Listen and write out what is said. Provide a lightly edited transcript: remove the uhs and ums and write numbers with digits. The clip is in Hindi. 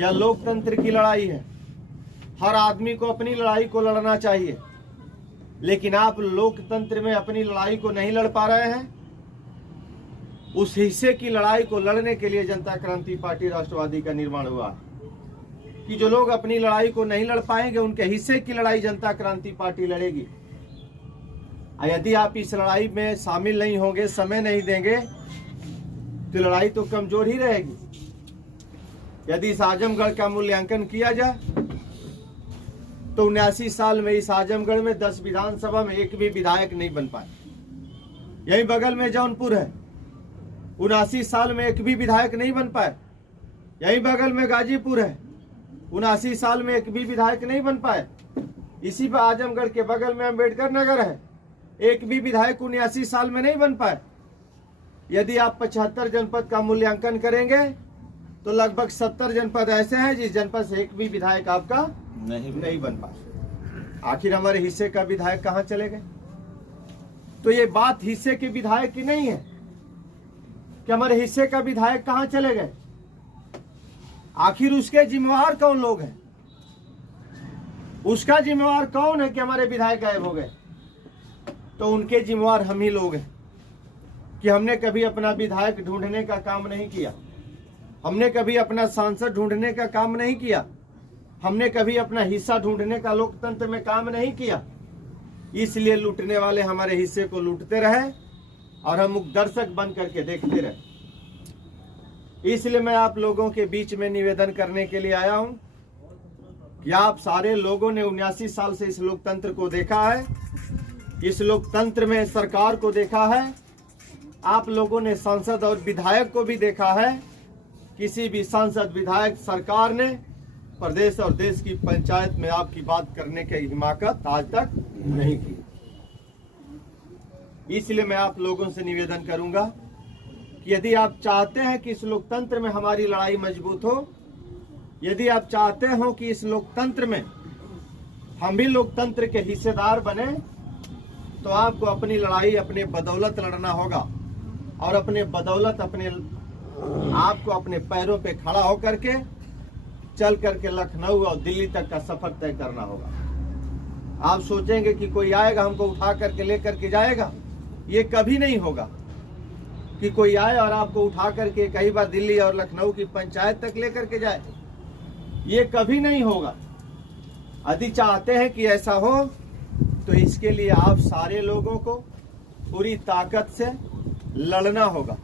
यह लोकतंत्र की लड़ाई है। हर आदमी को अपनी लड़ाई को लड़ना चाहिए, लेकिन आप लोकतंत्र में अपनी लड़ाई को नहीं लड़ पा रहे हैं। उस हिस्से की लड़ाई को लड़ने के लिए जनता क्रांति पार्टी राष्ट्रवादी का निर्माण हुआ कि जो लोग अपनी लड़ाई को नहीं लड़ पाएंगे उनके हिस्से की लड़ाई जनता क्रांति पार्टी लड़ेगी। यदि आप इस लड़ाई में शामिल नहीं होंगे, समय नहीं देंगे, तो लड़ाई तो कमजोर ही रहेगी। यदि इस आजमगढ़ का मूल्यांकन किया जाए तो 79 साल में इस आजमगढ़ में 10 विधानसभा में एक भी विधायक नहीं बन पाए। यही बगल में जौनपुर है, 79 साल में एक भी विधायक नहीं बन पाए। यही बगल में गाजीपुर है, 79 साल में एक भी विधायक नहीं बन पाए। इसी पर आजमगढ़ के बगल में अम्बेडकर नगर है, एक भी विधायक 79 साल में नहीं बन पाए। यदि आप 75 जनपद का मूल्यांकन करेंगे तो लगभग 70 जनपद ऐसे हैं जिस जनपद से एक भी विधायक आपका नहीं बन पाए। आखिर हमारे हिस्से का विधायक कहां चले गए? तो ये बात हिस्से के विधायक की नहीं है कि हमारे हिस्से का विधायक कहां चले गए। आखिर उसके जिम्मेवार कौन लोग हैं? उसका जिम्मेवार कौन है कि हमारे विधायक गायब हो गए? तो उनके जिम्मेवार हम ही लोग हैं कि हमने कभी अपना विधायक ढूंढने का काम नहीं किया, हमने कभी अपना सांसद ढूंढने का काम नहीं किया, हमने कभी अपना हिस्सा ढूंढने का लोकतंत्र में काम नहीं किया। इसलिए लूटने वाले हमारे हिस्से को लूटते रहे और हम दर्शक बन करके देखते रहे। इसलिए मैं आप लोगों के बीच में निवेदन करने के लिए आया हूं कि आप सारे लोगों ने 79 साल से इस लोकतंत्र को देखा है, इस लोकतंत्र में सरकार को देखा है, आप लोगों ने सांसद और विधायक को भी देखा है। किसी भी सांसद, विधायक, सरकार ने प्रदेश और देश की पंचायत में आपकी बात करने की हिमाकत आज तक नहीं की। इसलिए मैं आप लोगों से निवेदन करूंगा कि यदि आप चाहते हैं कि इस लोकतंत्र में हमारी लड़ाई मजबूत हो, यदि आप चाहते हो कि इस लोकतंत्र में हम भी लोकतंत्र के हिस्सेदार बने, तो आपको अपनी लड़ाई अपने बदौलत लड़ना होगा और अपने बदौलत आपको अपने पैरों पे खड़ा होकर के चल करके लखनऊ और दिल्ली तक का सफर तय करना होगा। आप सोचेंगे कि कोई आएगा हमको उठा करके लेकर के जाएगा, ये कभी नहीं होगा कि कोई आए और आपको उठा करके कई बार दिल्ली और लखनऊ की पंचायत तक लेकर के जाए, ये कभी नहीं होगा। यदि चाहते हैं कि ऐसा हो तो इसके लिए आप सारे लोगों को पूरी ताकत से लड़ना होगा।